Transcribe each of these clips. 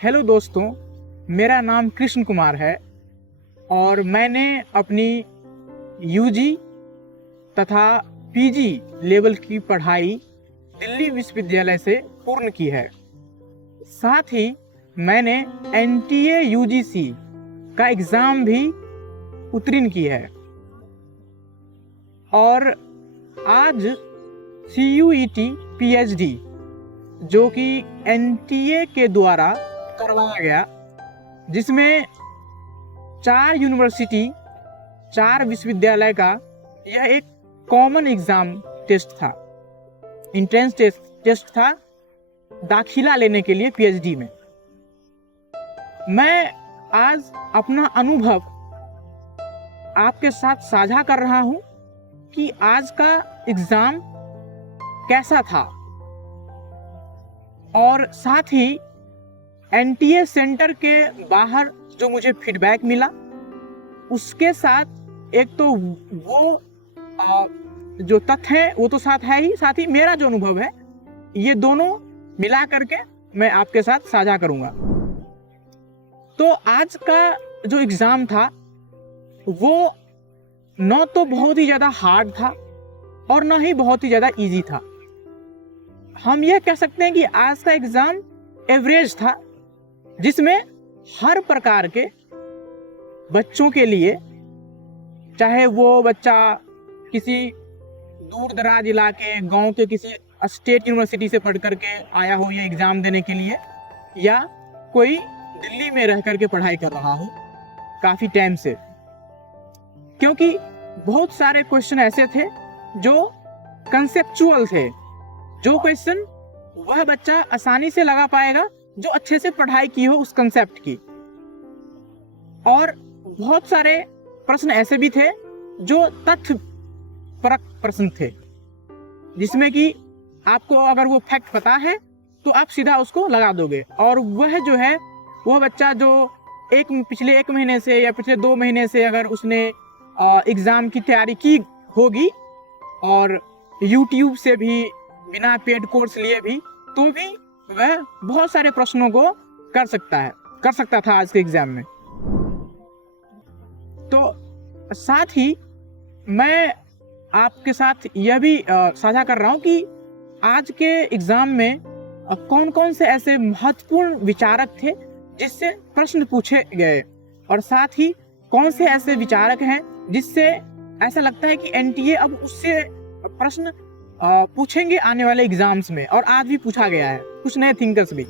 Hello दोस्तों, मेरा नाम कृष्ण कुमार है और मैंने अपनी यूजी तथा पीजी लेवल की पढ़ाई दिल्ली विश्वविद्यालय से पूर्ण की है। साथ ही मैंने एनटीए यूजीसी का एग्ज़ाम भी उत्तीर्ण की है और आज CUET PhD जो कि एनटीए के द्वारा करवाया गया, जिसमें 4 यूनिवर्सिटी 4 विश्वविद्यालय का यह एक कॉमन एग्ज़ाम टेस्ट था, एंट्रेंस टेस्ट था दाखिला लेने के लिए पीएचडी में। मैं आज अपना अनुभव आपके साथ साझा कर रहा हूं कि आज का एग्ज़ाम कैसा था और साथ ही एनटीए सेंटर के बाहर जो मुझे फीडबैक मिला उसके साथ एक तो वो जो तथ्य है वो तो साथ है ही, साथ ही मेरा जो अनुभव है ये दोनों मिला करके मैं आपके साथ साझा करूंगा। तो आज का जो एग्ज़ाम था वो न तो बहुत ही ज़्यादा हार्ड था और न ही बहुत ही ज़्यादा इजी था। हम यह कह सकते हैं कि आज का एग्ज़ाम एवरेज था, जिसमें हर प्रकार के बच्चों के लिए, चाहे वो बच्चा किसी दूर दराज इलाके गांव के किसी स्टेट यूनिवर्सिटी से पढ़ करके आया हो ये एग्ज़ाम देने के लिए, या कोई दिल्ली में रह करके पढ़ाई कर रहा हो काफ़ी टाइम से, क्योंकि बहुत सारे क्वेश्चन ऐसे थे जो कंसेप्चुअल थे। जो क्वेश्चन वह बच्चा आसानी से लगा पाएगा जो अच्छे से पढ़ाई की हो उस कंसेप्ट की, और बहुत सारे प्रश्न ऐसे भी थे जो तथ्य परक प्रश्न थे, जिसमें कि आपको अगर वो फैक्ट पता है तो आप सीधा उसको लगा दोगे। और वह जो है वह बच्चा जो पिछले 1 महीने से या पिछले 2 महीने से अगर उसने एग्ज़ाम की तैयारी की होगी और यूट्यूब से भी बिना पेड कोर्स लिए भी, तो भी वह बहुत सारे प्रश्नों को कर सकता था आज के एग्ज़ाम में। तो साथ ही मैं आपके साथ यह भी साझा कर रहा हूँ कि आज के एग्ज़ाम में कौन कौन से ऐसे महत्वपूर्ण विचारक थे जिससे प्रश्न पूछे गए, और साथ ही कौन से ऐसे विचारक हैं जिससे ऐसा लगता है कि एनटीए अब उससे प्रश्न पूछेंगे आने वाले एग्जाम्स में, और आज भी पूछा गया है कुछ नए थिंकर्स भी,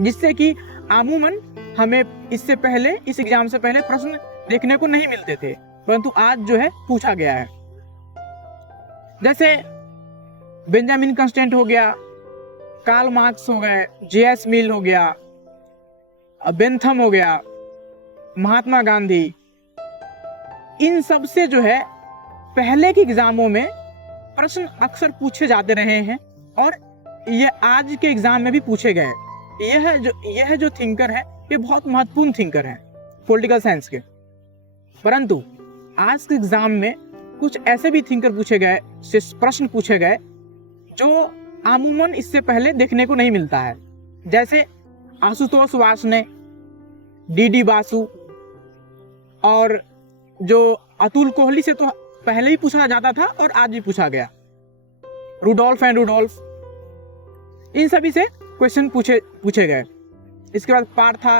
जिससे कि आमूमन हमें इससे पहले इस एग्जाम से पहले प्रश्न देखने को नहीं मिलते थे, परंतु आज जो है पूछा गया है। जैसे बेंजामिन कंस्टेंट हो गया, कार्ल मार्क्स हो गए, J.S. मिल हो गया, बेंथम हो गया, महात्मा गांधी, इन सब से जो है पहले के एग्जामों में प्रश्न अक्सर पूछे जाते रहे हैं और यह आज के एग्जाम में भी पूछे गए। यह जो थिंकर है ये बहुत महत्वपूर्ण थिंकर है पॉलिटिकल साइंस के, परंतु आज के एग्जाम में कुछ ऐसे भी थिंकर पूछे गए, प्रश्न पूछे गए जो आमूमन इससे पहले देखने को नहीं मिलता है। जैसे आशुतोष वार्ष्णेय, D.D. बासु, और जो अतुल कोहली से तो पहले ही पूछा जाता था और आज भी पूछा गया, रुडोल्फ एंड रुडोल्फ, इन सभी से क्वेश्चन पूछे गए। इसके बाद पार्था।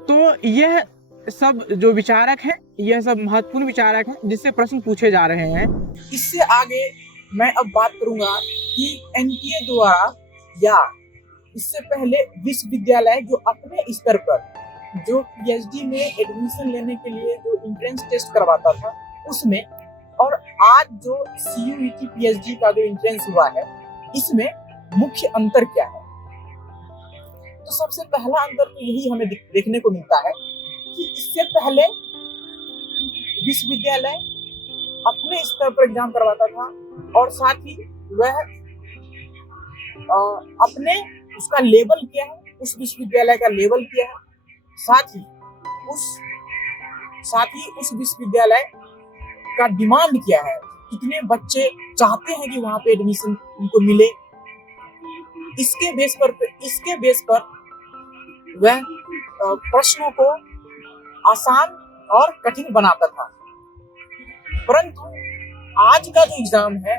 तो यह सब जो विचारक हैं, यह सब महत्वपूर्ण विचारक हैं जिससे प्रश्न पूछे जा रहे हैं। इससे आगे मैं अब बात करूंगा कि एनटीए द्वारा या इससे पहले विश्वविद्यालय जो अपने स्तर पर जो पीएचडी में एडमिशन लेने के लिए जो एंट्रेंस टेस्ट करवाता था उसमें, और आज जो CUET PhD का जो एंट्रेंस हुआ है, इसमें मुख्य अंतर क्या है? तो सबसे पहला अंतर तो यही हमें देखने को मिलता है कि इससे पहले विश्वविद्यालय अपने स्तर पर एग्जाम करवाता था और साथ ही वह अपने उसका लेवल क्या है, उस विश्वविद्यालय का लेवल क्या है, साथ ही उस विश्वविद्यालय का डिमांड क्या है, कितने बच्चे चाहते हैं कि वहां पे एडमिशन उनको मिले, इसके बेस पर इसके बेस पर वह प्रश्नों को आसान और कठिन बनाता था। परंतु आज का जो एग्जाम है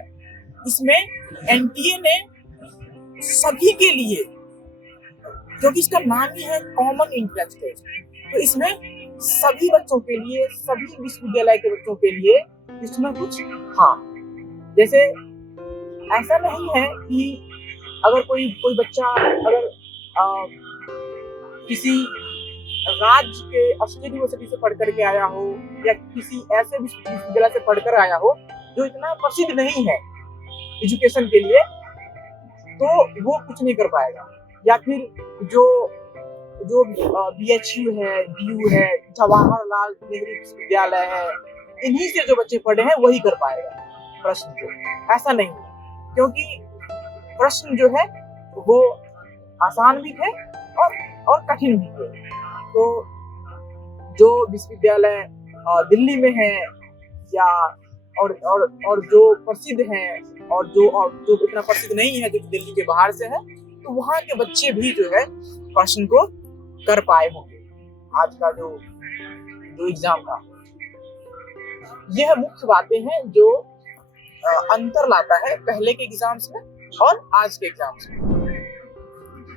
इसमें एनटीए ने सभी के लिए, क्योंकि इसका नाम ही है कॉमन एंट्रेंस टेस्ट, तो इसमें सभी बच्चों के लिए, सभी विश्वविद्यालय के बच्चों के लिए इसमें कुछ हाँ, जैसे ऐसा नहीं है कि अगर कोई बच्चा अगर किसी राज्य के स्टेट यूनिवर्सिटी से पढ़ करके आया हो या किसी ऐसे विश्वविद्यालय से पढ़कर आया हो जो इतना प्रसिद्ध नहीं है एजुकेशन के लिए, तो वो कुछ नहीं कर पाएगा। या फिर जो BHU है, DU है, जवाहरलाल नेहरू विश्वविद्यालय है, इन्हीं से जो बच्चे पढ़े हैं वही कर पाएगा प्रश्न को। ऐसा नहीं है, क्योंकि प्रश्न जो है वो आसान भी थे और कठिन भी थे। तो जो विश्वविद्यालय दिल्ली में है या और जो प्रसिद्ध हैं और जो इतना प्रसिद्ध नहीं है, जो दिल्ली के बाहर से है, तो वहाँ के बच्चे भी जो है प्रश्न को कर पाए होंगे। आज का जो एग्जाम था, यह मुख्य बातें हैं जो अंतर लाता है पहले के एग्जाम्स में और आज के एग्जाम्स में।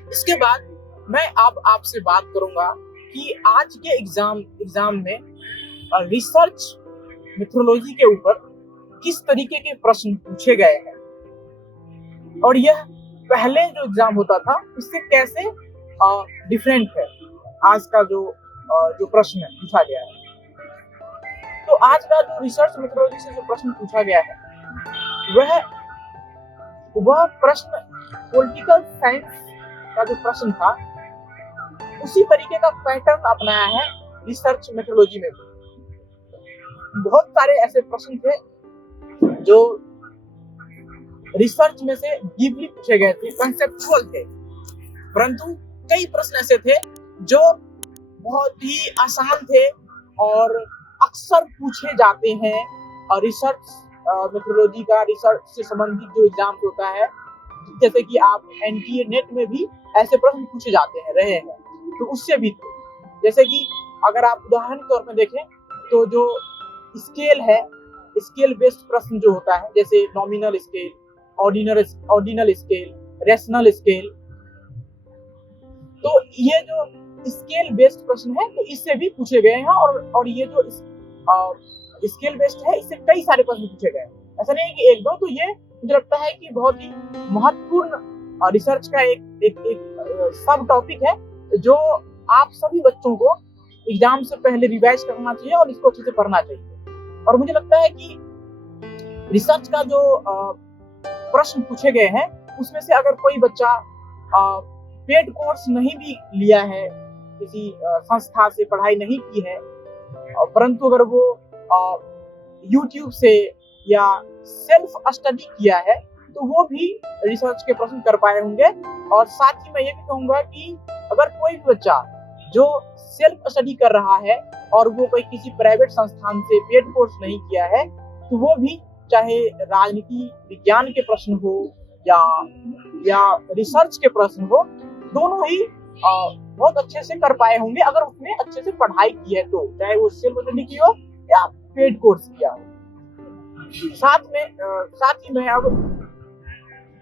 इसके बाद मैं अब आपसे बात करूंगा कि आज के एग्जाम में रिसर्च मेथोडोलॉजी के ऊपर किस तरीके के प्रश्न पूछे गए हैं और यह पहले जो एग्जाम होता था उससे कैसे डिफरेंट है आज का जो प्रश्न पूछा गया है। तो आज का जो रिसर्च मेथोडोलॉजी से जो प्रश्न पूछा गया है वह प्रश्न पॉलिटिकल साइंस का जो प्रश्न था उसी तरीके का पैटर्न अपनाया है रिसर्च मेथोडोलॉजी में। बहुत सारे ऐसे प्रश्न थे जो रिसर्च में से डीपली पूछे गए थे, कंसेप्चुअल थे, परंतु कई प्रश्न ऐसे थे जो बहुत ही आसान थे और अक्सर पूछे जाते हैं। और रिसर्च मेथोडोलॉजी का रिसर्च से संबंधित जो एग्जाम होता है, जैसे कि आप एनटीए नेट में भी ऐसे प्रश्न पूछे जाते हैं रहे हैं, तो उससे भी थे। जैसे कि अगर आप उदाहरण के तौर पर देखें तो जो स्केल है, स्केल बेस्ड प्रश्न जो होता है, जैसे nominal scale, ordinal scale, rational scale, तो ये जो स्केल बेस्ड प्रश्न है तो इससे भी पूछे गए हैं। और ये जो स्केल बेस्ड है इससे कई सारे प्रश्न पूछे गए हैं, ऐसा नहीं है कि एक दो। तो ये मुझे लगता है कि बहुत ही महत्वपूर्ण रिसर्च का एक सब टॉपिक है जो आप सभी बच्चों को एग्जाम से पहले रिवाइज करना चाहिए और इसको अच्छे से पढ़ना चाहिए। और मुझे लगता है कि रिसर्च का जो प्रश्न पूछे गए हैं उसमें से अगर कोई बच्चा पेड कोर्स नहीं भी लिया है, किसी संस्था से पढ़ाई नहीं की है, परंतु अगर वो YouTube से या सेल्फ स्टडी किया है तो वो भी रिसर्च के प्रश्न कर पाए होंगे। और साथ ही मैं ये भी कहूँगा कि अगर कोई भी बच्चा जो सेल्फ स्टडी कर रहा है और वो कोई किसी प्राइवेट संस्थान से पेड कोर्स नहीं किया है, तो वो भी चाहे राजनीति विज्ञान के प्रश्न हो या रिसर्च के प्रश्न हो, दोनों ही बहुत अच्छे से कर पाए होंगे अगर उसने अच्छे से पढ़ाई की है, तो चाहे वो सेल्फ स्टडी की हो या पेड कोर्स किया हो। साथ ही मैं अब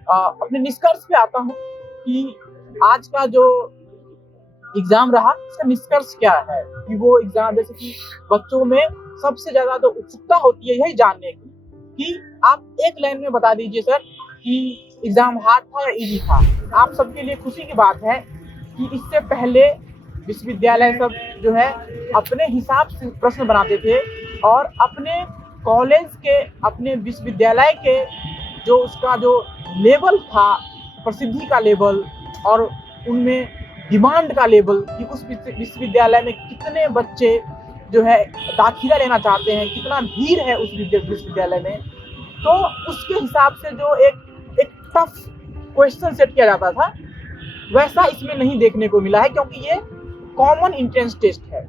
अपने निष्कर्ष पे आता हूँ कि आज का जो एग्जाम रहा इसका निष्कर्ष क्या है। कि वो एग्जाम, जैसे कि बच्चों में सबसे ज्यादा जो उत्सुकता होती है यही जानने की कि आप एक लाइन में बता दीजिए सर कि एग्जाम हार्ड था या इजी था। आप सबके लिए खुशी की बात है कि इससे पहले विश्वविद्यालय सब जो है अपने हिसाब से प्रश्न बनाते थे और अपने कॉलेज के, अपने विश्वविद्यालय के जो उसका जो लेवल था, प्रसिद्धि का लेवल और उनमें डिमांड का लेवल कि उस विश्वविद्यालय में कितने बच्चे जो है दाखिला लेना चाहते हैं, कितना भीड़ है उस विश्वविद्यालय में, तो उसके हिसाब से जो एक टफ क्वेश्चन सेट किया जाता था वैसा इसमें नहीं देखने को मिला है, क्योंकि ये कॉमन एंट्रेंस टेस्ट है।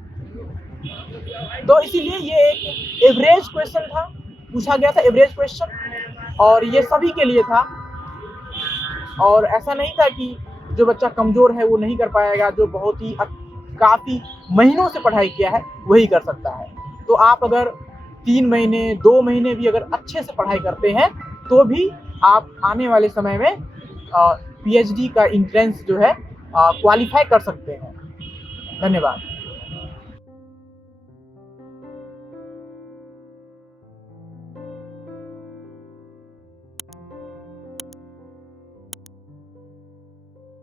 तो इसीलिए ये एक एवरेज क्वेश्चन था, पूछा गया था एवरेज क्वेश्चन, और ये सभी के लिए था। और ऐसा नहीं था कि जो बच्चा कमज़ोर है वो नहीं कर पाएगा, जो बहुत ही काफ़ी महीनों से पढ़ाई किया है वही कर सकता है। तो आप अगर 3 महीने 2 महीने भी अगर अच्छे से पढ़ाई करते हैं तो भी आप आने वाले समय में पीएचडी का एंट्रेंस जो है क्वालिफाई कर सकते हैं। धन्यवाद।